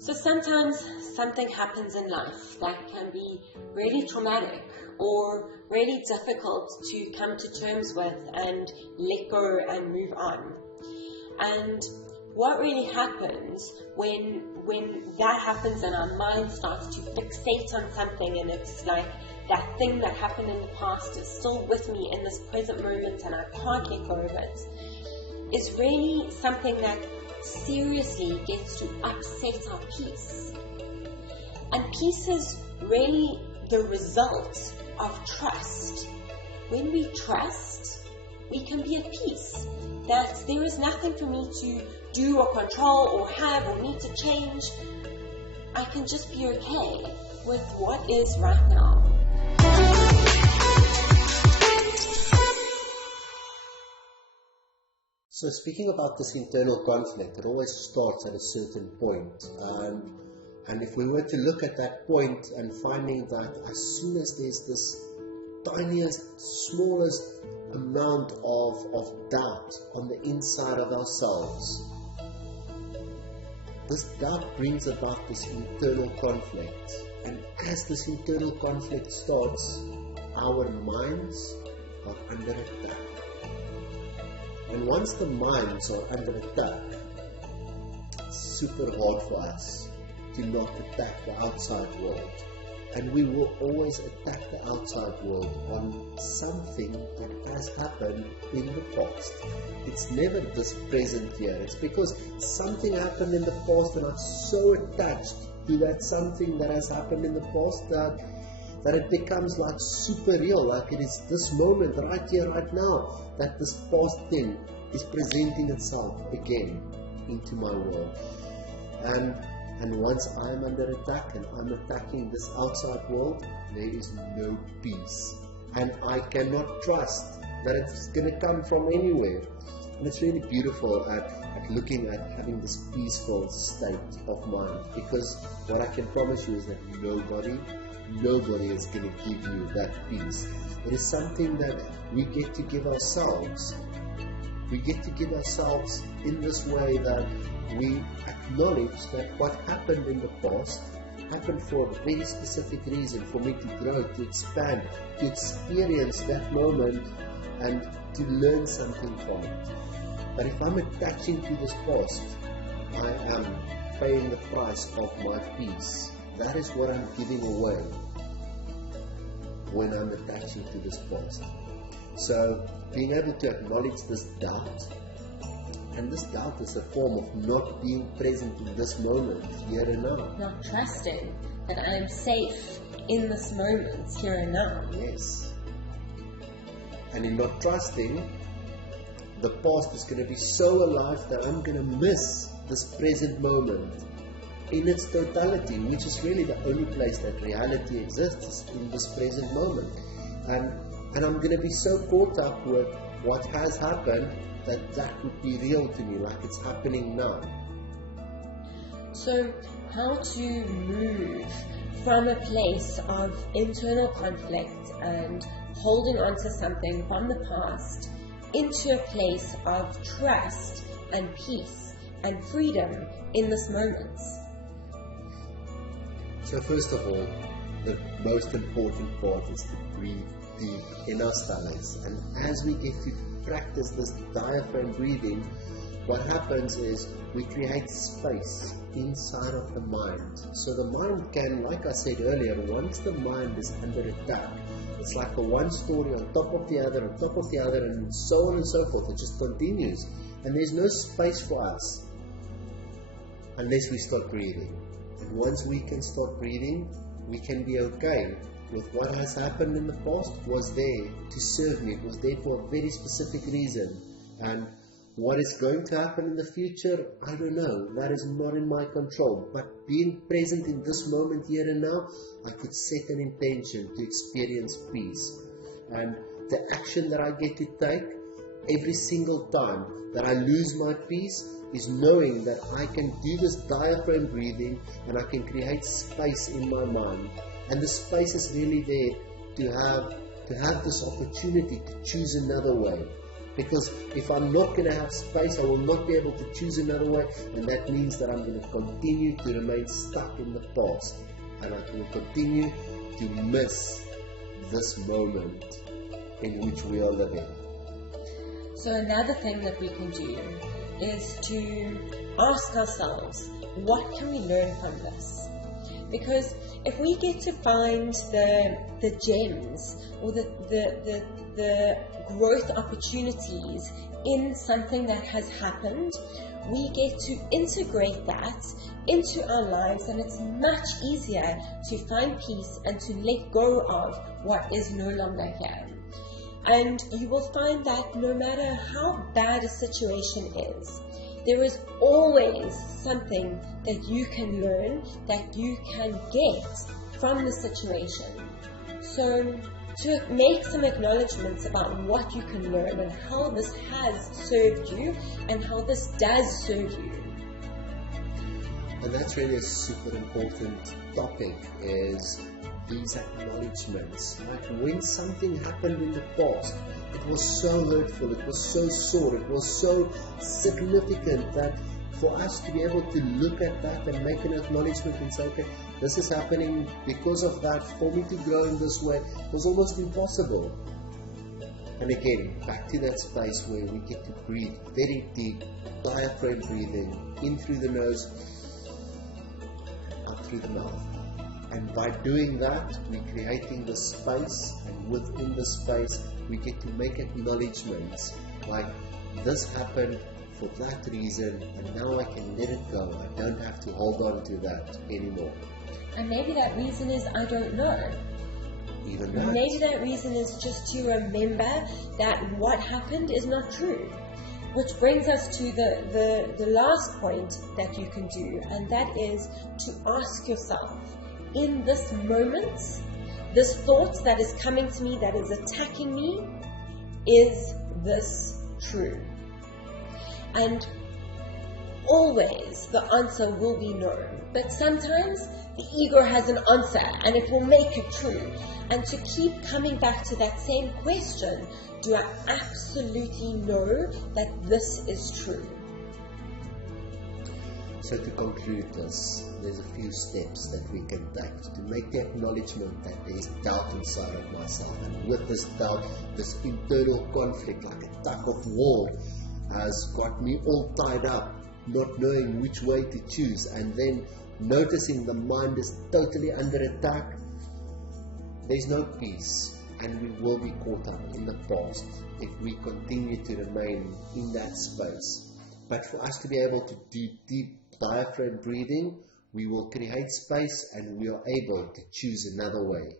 So sometimes something happens in life that can be really traumatic or really difficult to come to terms with and let go and move on. And what really happens when that happens and our mind starts to fixate on something, and it's like that thing that happened in the past is still with me in this present moment and I can't let go of it, is really something that seriously gets to upset our peace. And peace is really the result of trust. When we trust, we can be at peace, that there is nothing for me to do or control or have or need to change. I can just be okay with what is right now. So speaking about this internal conflict, it always starts at a certain point. And if we were to look at that point and finding that as soon as there's this tiniest, smallest amount of doubt on the inside of ourselves, this doubt brings about this internal conflict. And as this internal conflict starts, our minds are under attack. And once the minds are under attack, it's super hard for us to not attack the outside world. And we will always attack the outside world on something that has happened in the past. It's never this present year. It's because something happened in the past and I'm so attached to that something that has happened in the past that it becomes like super real, like it is this moment right here, right now, that this past thing is presenting itself again into my world. And once I'm under attack and I'm attacking this outside world, there is no peace. And I cannot trust that it's going to come from anywhere. And it's really beautiful at looking at having this peaceful state of mind, because what I can promise you is that nobody is going to give you that peace. It is something that we get to give ourselves. We get to give ourselves in this way that we acknowledge that what happened in the past happened for a very specific reason, for me to grow, to expand, to experience that moment and to learn something from it. But if I'm attaching to this past, I am paying the price of my peace. That is what I'm giving away when I'm attaching to this past. So being able to acknowledge this doubt, and this doubt is a form of not being present in this moment, here and now. Not trusting that I am safe in this moment, here and now. Yes. And in not trusting, the past is going to be so alive that I'm going to miss this present moment in its totality, which is really the only place that reality exists, in this present moment. And I'm going to be so caught up with what has happened that would be real to me, like it's happening now. So how to move from a place of internal conflict and holding on to something from the past into a place of trust and peace and freedom in this moment? So first of all, the most important part is to breathe deep in our stomachs. And as we get to practice this diaphragm breathing, what happens is we create space inside of the mind. So the mind can, like I said earlier, once the mind is under attack, it's like a one story on top of the other, on top of the other, and so on and so forth. It just continues. And there's no space for us unless we start breathing. And once we can start breathing, we can be okay with what has happened in the past. Was there to serve me. It was there for a very specific reason. And what is going to happen in the future, I don't know. That is not in my control. But being present in this moment, here and now, I could set an intention to experience peace. And the action that I get to take every single time that I lose my peace is knowing that I can do this diaphragm breathing and I can create space in my mind. And the space is really there to have this opportunity to choose another way. Because if I'm not going to have space, I will not be able to choose another way, and that means that I'm going to continue to remain stuck in the past, and I will continue to miss this moment in which we are living. So another thing that we can do is to ask ourselves, what can we learn from this? Because if we get to find the gems or the growth opportunities in something that has happened, we get to integrate that into our lives, and it's much easier to find peace and to let go of what is no longer here. And you will find that no matter how bad a situation is, there is always something that you can learn, that you can get from the situation. So to make some acknowledgements about what you can learn and how this has served you and how this does serve you. And that's really a super important topic, is these acknowledgements. Like when something happened in the past, it was so hurtful, it was so sore, it was so significant that for us to be able to look at that and make an acknowledgement and say, okay, this is happening because of that, for me to grow in this way was almost impossible. And again, back to that space where we get to breathe very deep, diaphragm breathing, in through the nose, out through the mouth. And by doing that, we're creating the space, and within the space, we get to make acknowledgements like, this happened for that reason, and now I can let it go. I don't have to hold on to that anymore. And maybe that reason is, I don't know. Even that. Maybe that reason is just to remember that what happened is not true. Which brings us to the last point that you can do, and that is to ask yourself, in this moment, this thought that is coming to me, that is attacking me, is this true? And always the answer will be no. But sometimes the ego has an answer and it will make it true. And to keep coming back to that same question, do I absolutely know that this is true? So to conclude this, there's a few steps that we can take to make the acknowledgement that there is doubt inside of myself. And with this doubt, this internal conflict, like a tug of war, has got me all tied up, not knowing which way to choose, and then noticing the mind is totally under attack. There's no peace, and we will be caught up in the past if we continue to remain in that space. But for us to be able to do deep diaphragm breathing, we will create space and we are able to choose another way.